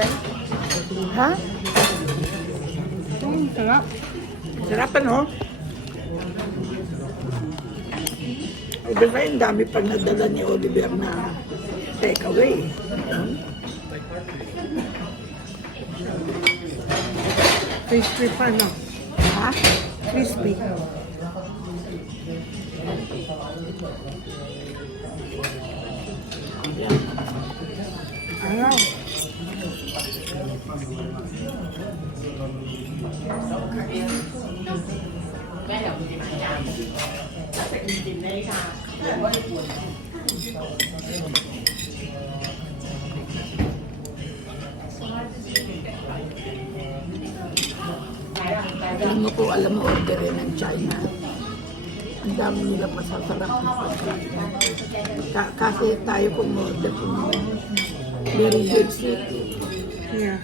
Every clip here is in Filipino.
Ha? Sarap. Sarap ano? Iba ba yung dami pag nadala ni Oliver na takeaway? Crispy pa, no? Ha? Crispy. Ayaw. Alam mo, orderin ng China. Ang dami nila masasarap na pagkain. Kasi tayo order kung very good sweet. Yeah.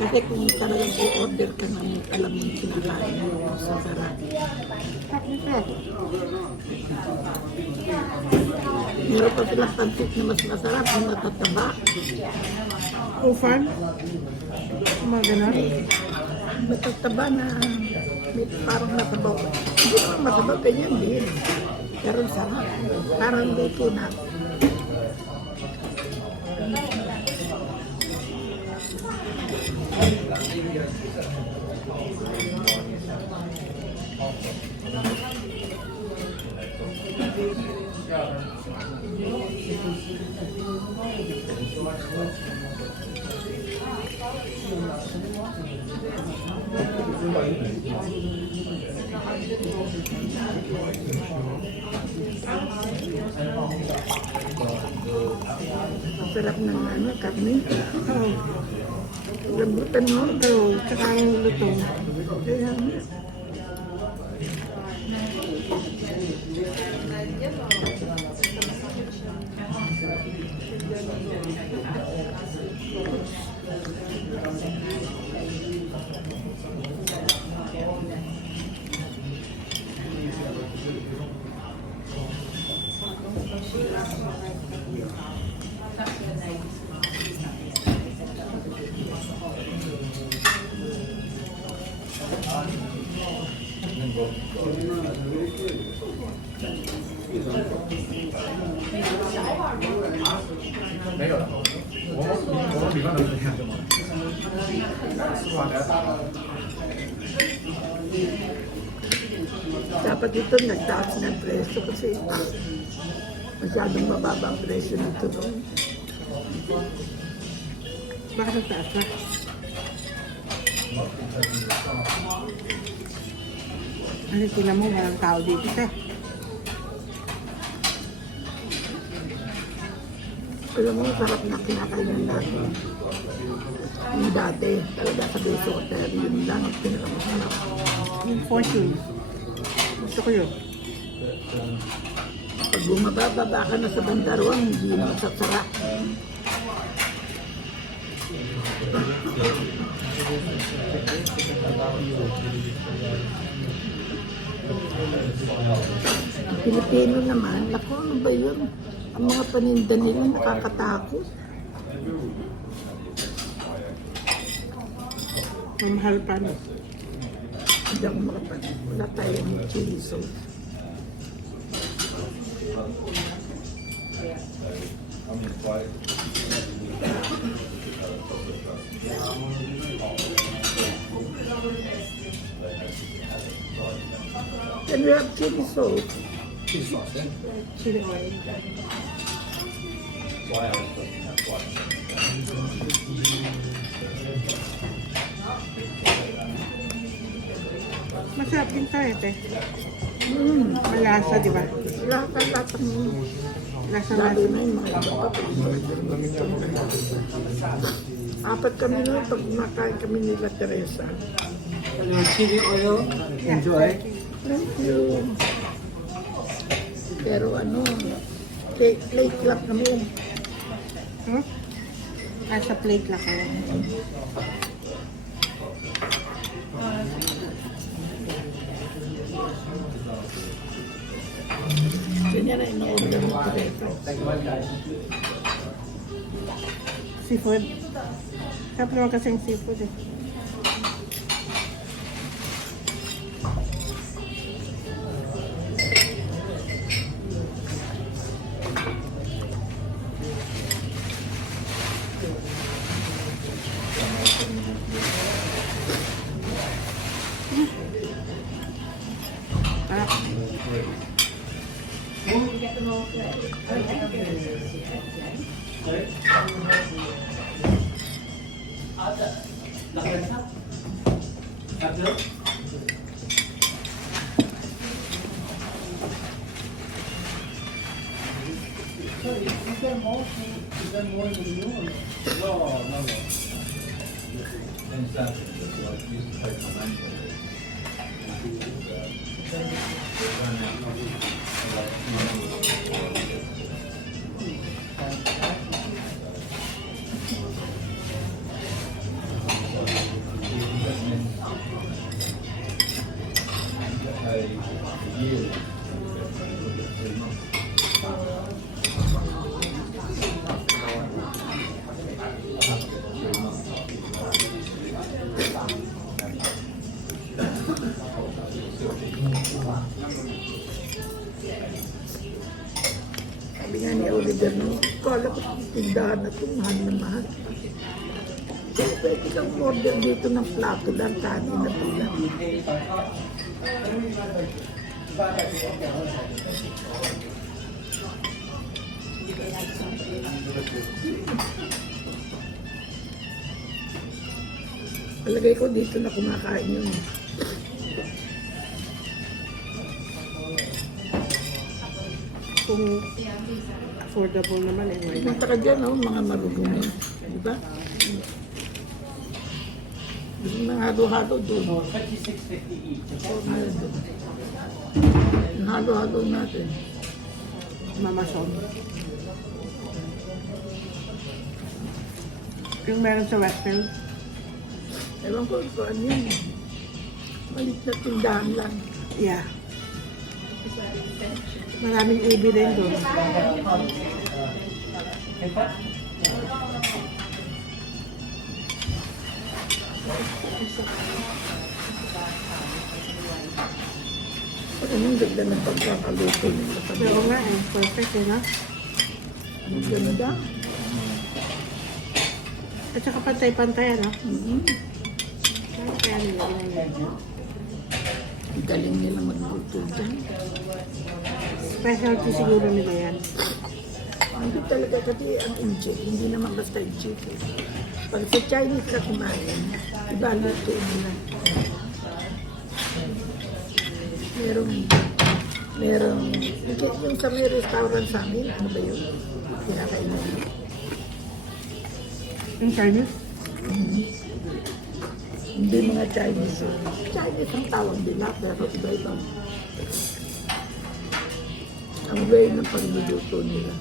Kasi kung talagang i-order ka ng alam mo yung kinakain mo, masasarap. Sarap. Meron pa silang pansit na mas masarap, yung matataba. Ufan? Mga ganun? Matataba na may parang masabaw. Hindi naman masabaw, ganyan din. Pero sarap. Parang luto na. Sarap ng karne. Oo. Lambutan mo. Oo. Tsaka ang lutong. Kaya dapat ito nagtaas ng presyo kasi masyadong mababa ang presyo nito noon. Bakit nagtaas na? Ano, tingnan mo, walang tao dito siya. Alam mo, sarap na kinakainan natin. Yung dati, talaga sa base hotel, yun lang ang pinakamasarap. Yung fortune. Gusto ko yun. Pag bumababa ka na sa bandarwang, hindi na masasarap. Pilipino naman, naku, ano ba yun? Ang mga paninda nila nakakatakot. Mamahal pa, no? Hindi ako makapag... Wala tayong chili sauce. Can we have chili sauce? Chili oil. Masarap din tayo, te. Malasa, di ba? Lahat ng Lasa-lasa. lalo na yung mga iba pa. Apat kami na pag makain kami nila Teresa. Chili oil, enjoy. Thank you. Pero ano, plate lang kami. Hmm? Nasa plate lang kayo. Ganyan na in-order mo Teresa. Seafood. Sarap naman kasing seafood eh. Sarap. Sabi nga ni Oliver, no, kala ko tindahan na ito, mahal na mahal. Kaya pwede kang order dito ng plato lang, kanin na tulang. Palagay ko dito na kumakain yun. Kung affordable naman eh. Why not? Punta ka dyan, oh, mga marunong. Di ba? Yung mga halo-halo doon. Oh, meron doon. Yung halo-halo natin. Mamason. Yung meron sa Westfield. Ewan ko kung ano yun. Malit na tindahan lang. Yeah. Maraming ubi din doon. Anong ganda ng pagkakaluto nila. Oo nga eh. Perfect eh, no? Ang ganda. At saka pantay-pantay, ano? Kaya nila ginagawa. Ang galing nila magluto dyan. Specialty siguro nila yan. Hindi talaga kasi ang inche, hindi naman basta inche. Pag sa Chinese ka kumain, iba luto nila. Merong, yung sa may restaurant sa amin, ano ba yun? Kinakainan. Yung Chinese? Hindi mga Chinese. Chinese ang tawag nila, pero iba-iba. Ang way ng pagluluto nila.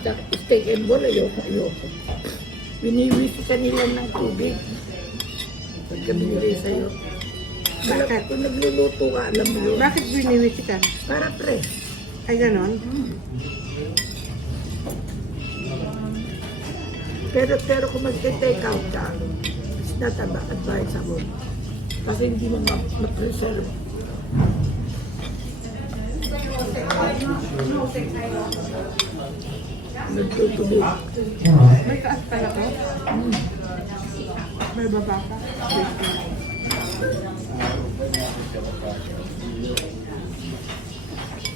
At steak and bowl, ayoko. Winiwisi ka nila ng tubig. Pagka binigay sa'yo. Bakit? Kung nagluluto ka, alam mo yun. Bakit biniwisi ka? Para fresh. Ay, ganon? Pero kung mag-take out ka, it's not advisable. Kasi hindi mo ma-preserve. Nagtutubig. May kaas pala to? May baba ka?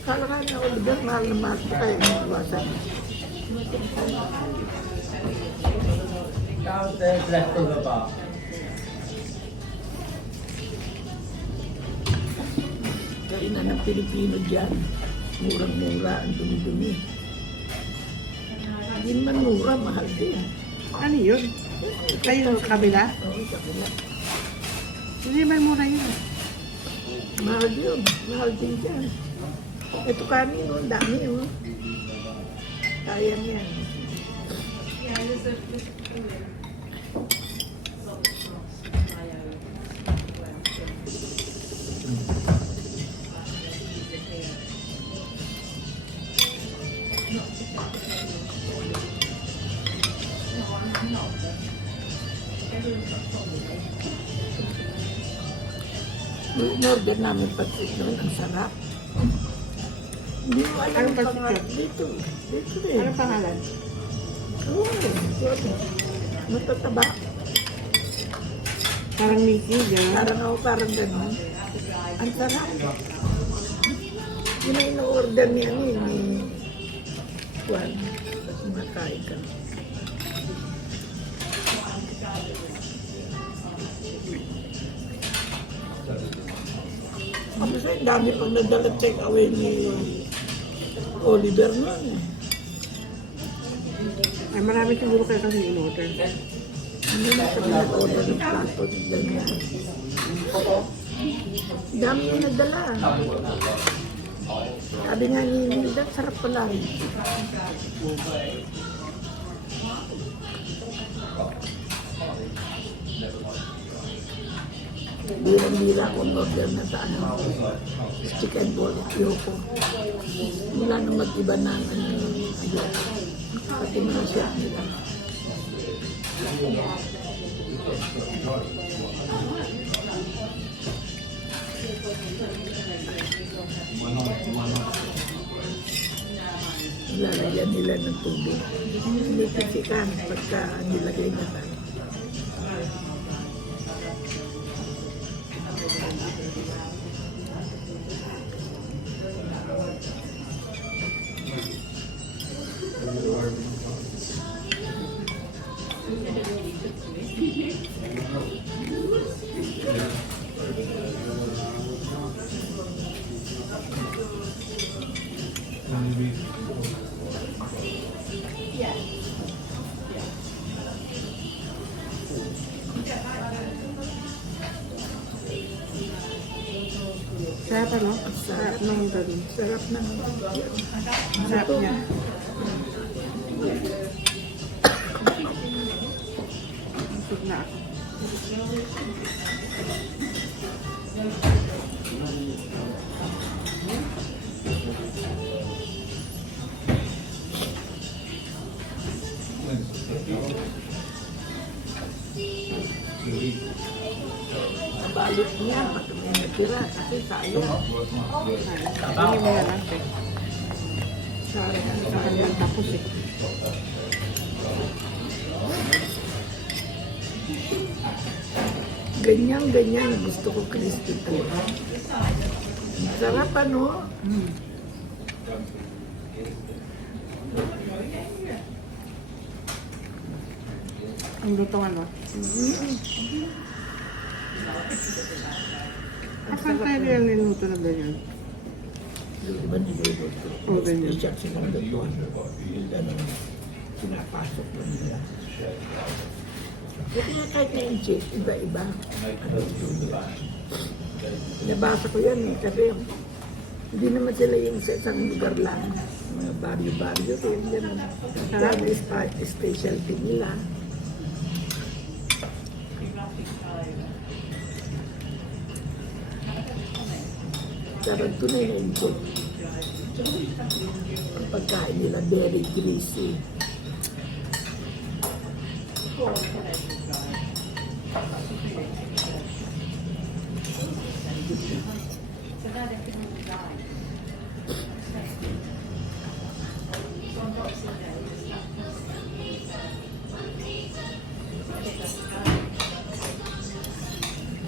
Kala ka na Oliver, mahal na mahal ko kayo ng iwasan. Downstairs, leftover bar. Kainan ng Pilipino dyan. Murang-mura, ang dumi-dumi. Hindi naman mura, mahal din. Ano yun? Ay, yung kabila? Oo, sa kabila. Hindi ba mura yun? Mahal yun. Mahal din dyan. Ito kanin, oh, dami, oh. Sayang yan. In-order namin pancit noon, ang sarap. Hindi mo alam Anong ang pangalan. pancit? Dito. Dito rin. Ano pangalan? Oo, matataba. Parang Mickey, gano'n. Parang ako, parang gano'n. Ang sarap. Yun ang in-order niya ni Juan. Kumakain ka. Ako sa'yo, dami pang nadala check away ni Oliver noon. Ay, marami siguro kayo kasi in-order. Hindi na kami nag-order ng plato ng ganyan. Dami yung nadala. Sabi nga ni Nilda, sarap pala. Birang-bira akong order na sa ano, chicken ball, yoko. Mula nung mag-iba na ano, ayoko. Pati mga siya nila. Lalagyan nila ng tubig. Hindi kasikan pagka nilagay na tayo. Sarap ano? Sarap ng gano'n. Sarap ng Sarap niya. Busog na ako. balot niya pag may natira kasi sayang. Hindi mo na lang. Sayang. Sa kanyang tapos eh. Ganyan na gusto ko crispy talaga. Sarap ano? Ang lutong ano? Asan tayo yung niluto na ganyan? Di ba niluluto? Oo, ganyan. Siya sinagatuan. Ganun. Pinapasok mo nila. Buti nga kahit na yung cheese, iba-iba. Ano ito nila? Nabasa ko yan eh, kasi hindi naman sila yung sa isang lugar lang. Mga baryo-baryo rin, gano'n. Kaya specialty nila. Sarap tunay na yung cheese. Ang pagkain nila, very greasy.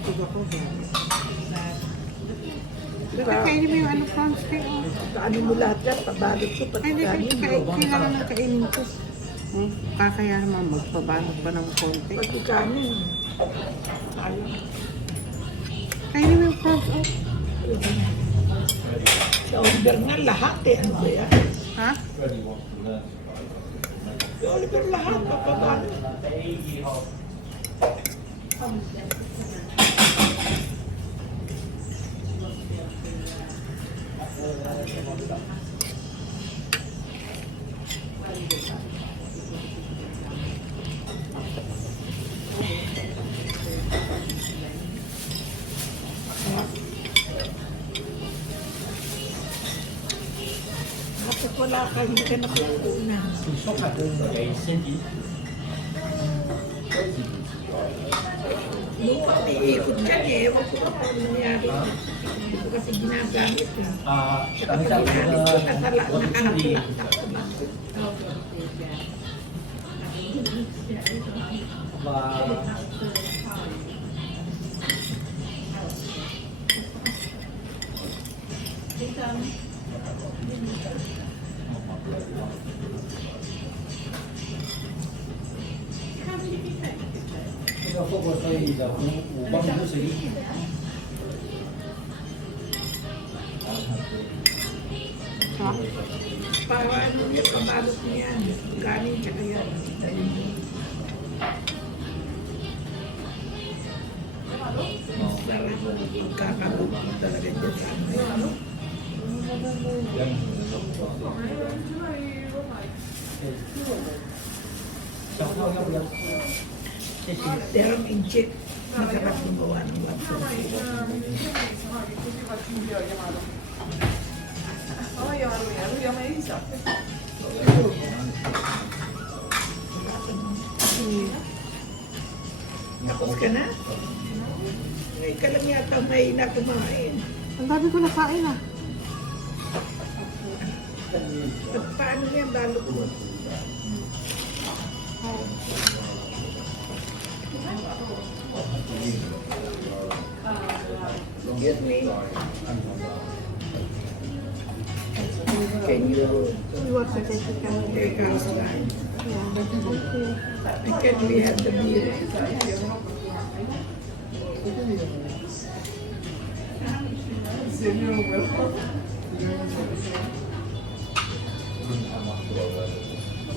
Iba ko ba? Kainin mo yung ano, prawns cake. Ano mo lahat yan, pabalot ko, Ay, hindi, pagkain kailangan ng kainin ko. Kakaya naman magpabalot pa ng konti. pati kanin. Sayang. Kainin mo yung prawns, oh. Sa order nga lahat eh, ano ba yan? Ha? Sa order lahat, papabalot. Tapos wala ka, hindi ka nakukuna. Nung umiikot ka niya, ewan ko pa kung nangyari. Hindi ko kasi ginagamit eh. Tsaka pag ginamit ko, nakalak ko lang. Ha? Para ano niya, pabalot niya. Galing tsaka yan. Sarap ang kakalot mo talaga dyan sa ano. Pero minchit, masarap gumawa ng laptop. Tapos ka na? Ngayon ka lang yata may na kumain. Ang dami ko nakain ah. At paano yan balot mo? Excuse me. Can you You want to take it down? take outside? Yeah, but okay. And can we have the beer?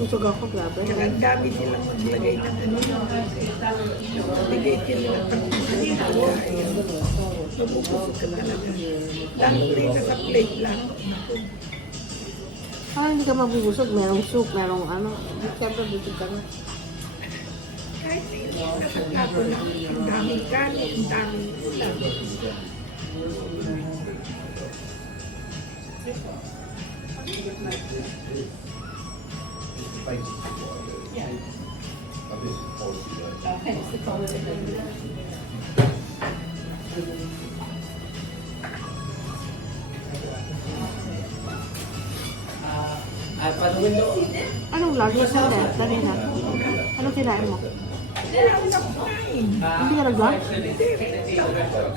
Busog ako, grabe. Kaya ang dami nilang maglagay ng ano. Magbigay sila ng pagkain. Mabubusog ka talaga. Lalo rin sa plate lang. Hindi ka mabubusog. Merong soup, merong ano. Siyempre, busog ka na. Kahit na yun, nasa plato lang. Ang daming kanin, ang daming ulam. Anong lagi sa kanina? Anong kinain mo? Wala ko na kumain. Hindi ka nag-vlog? Hindi ako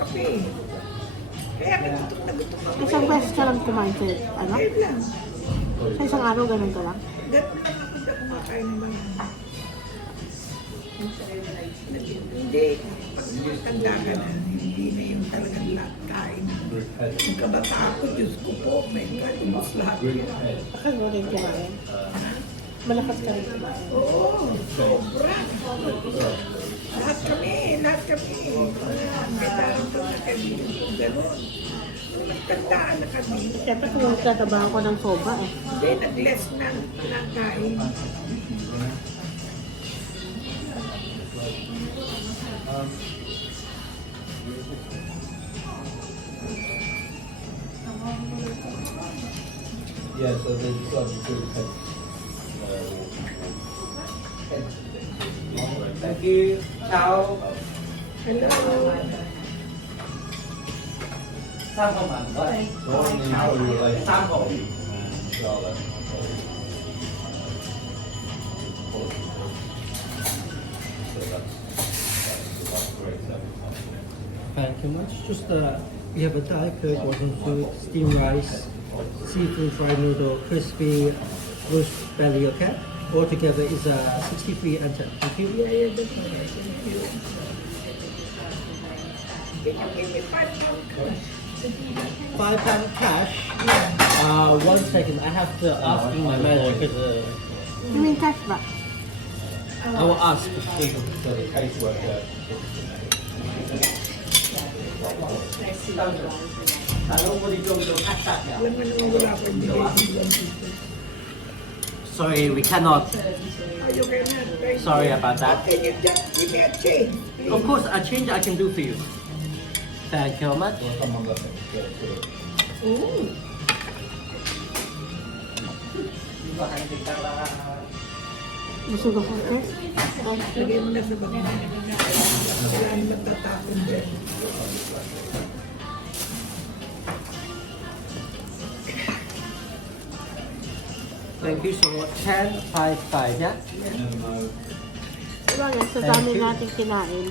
kape. Kaya gutom na gutom ako. Isang beses ka lang kumain sa ano? Ayun lang. Sa isang araw, ganun ka lang? Ganun lang ako na kumakain ng mga. Hindi. Pag matanda ka na, hindi na yung talagang lahat kain. Yung kabataan ko, Diyos ko po, may kalimos lahat yan. Bakit mo rin kumain? Malakas ka rin kumain. Oo, sobra. Lahat kami. May darang po na kami. Ganun. Magtandaan na kami. Siyempre, kung magtatrabaho ko ng soba eh. Hindi, nag-less na kain. Yeah, so there's some good Thank you. Ciao. Hello. Sam không ăn rồi. Sam không. Thank you much. Just we have a Thai curd, water soup, steamed rice, seafood fried noodle, crispy roast belly, okay? All together is 63 and 10. Thank you. Yeah, that's all right. Thank you. Can you give me 5 pound cash? £5 cash. 1 second, I have to ask my manager because You mean cash ba? I will ask. So the caseworker. Alam mo naman wala ko hindi kayo silang dito. Sorry, we cannot. You cannot. Right? Sorry about that. Can you just give me a change? please? Of course, a change I can do for you. Thank you very much. Oh. Busog ako, te. Lagay mo na sa bag. Kailangan matatapon dyan. Thank you so much. 10, 5, 5, yeah? Diba yan, sa dami natin kinain.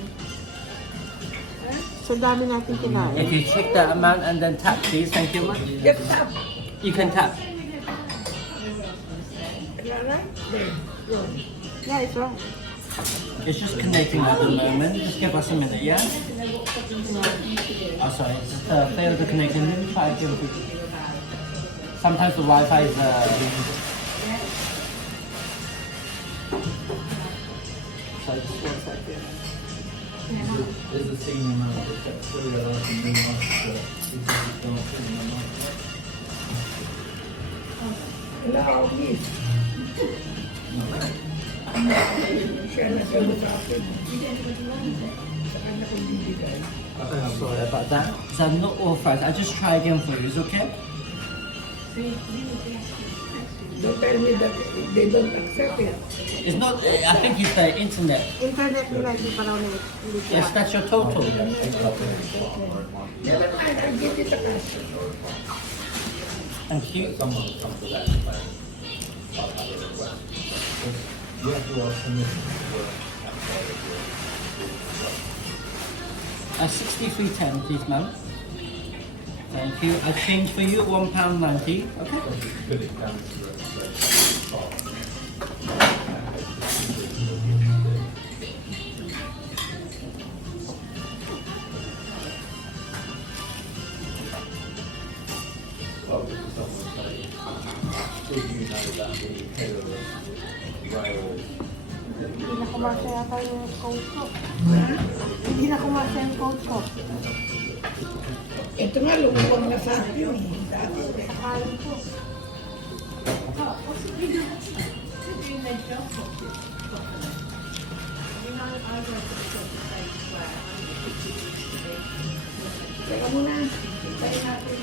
Sa dami natin kinain. If you check the amount and then tap, please. Thank you. Yes, stop. You can tap. Clara? There. Wrong. Yeah, it's wrong. It's just connecting at the moment. Just give us a minute, yeah? Oh, sorry. Just failed to connect. Let me try again. Sometimes the Wi-Fi is sorry, just 1 second. There's a senior manager, Victoria, and new master. Hello, miss. Siya na siya sa akin. Sa kanya kong bibigay. Sorry about that. So I'm not authorized. I'll just try again for you. Is it okay? Don't tell me that they don't accept it. It's not. I think it's the internet. Internet nila, hindi pa raw nila. Yes, that's your total. Never mind, I'll give it a cash. Thank you. Someone comes to that plan. You have to ask permission to work outside of your 63.10, please, ma'am. Thank you. I change for you £1.90. Okay. put it down to the you know that the head of rail Hindi na kumasa yata yung coach ko. Hindi na kumasa yung coach ko. Ito nga, lumubang na sa akin eh. Dati eh. Akalan ko. Teka muna. Tayo natin.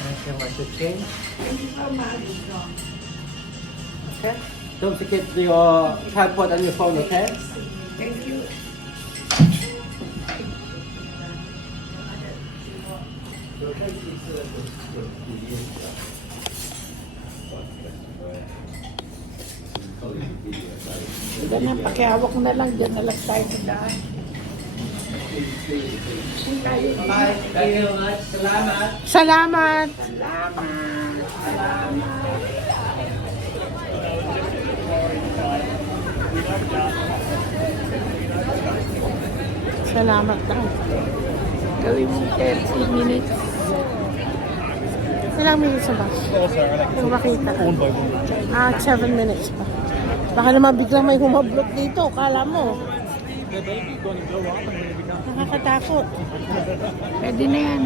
Thank you much. The change. Thank you so much. Okay. Don't forget your tripod and your phone. Okay. Thank you. Diba na, pakihawak mo na lang dyan na lang tayo sa daan. Kung tayo. Bye. Thank you much. Salamat. Salamat! Salamat. Salamat. Salamat daw. Gawin mo 30 minutes. Ilang minutes na ba? Kung makita. 7 minutes pa. Baka naman biglang may humablot dito. Kala mo. Nakakatakot. Pwede na yan.